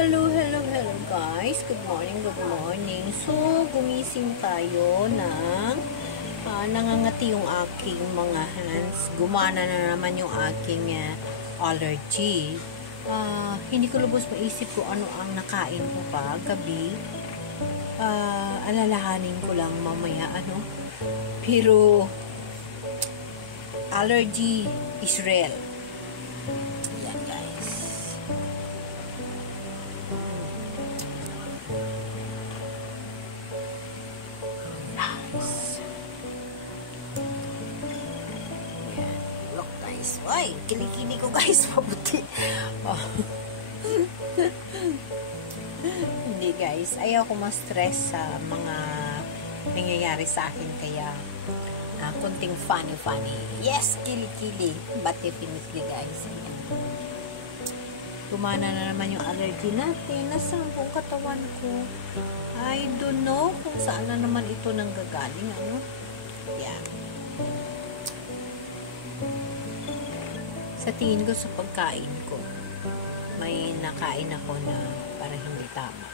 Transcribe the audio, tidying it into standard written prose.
Hello guys. Good morning. So, gumising tayo ng nangangati yung aking mga hands. Gumana na naman yung aking allergy. Hindi ko lubos maisip ko ano ang nakain ko gabi. Alalahanin ko lang mamaya Pero, allergy is real. Yan guys. Look nice. Ay, kilikili ko guys, mabuti. Hindi guys, ayaw ko ma-stress sa mga nangyayari sa akin, kaya kunting funny. Yes, kilikili. But definitely guys, gumana na naman yung allergy natin. Nasaan pong katawan ko? I don't know kung saan na naman ito nanggagaling. Yeah. Sa tingin ko sa pagkain ko, may nakain ako na parang hindi tama.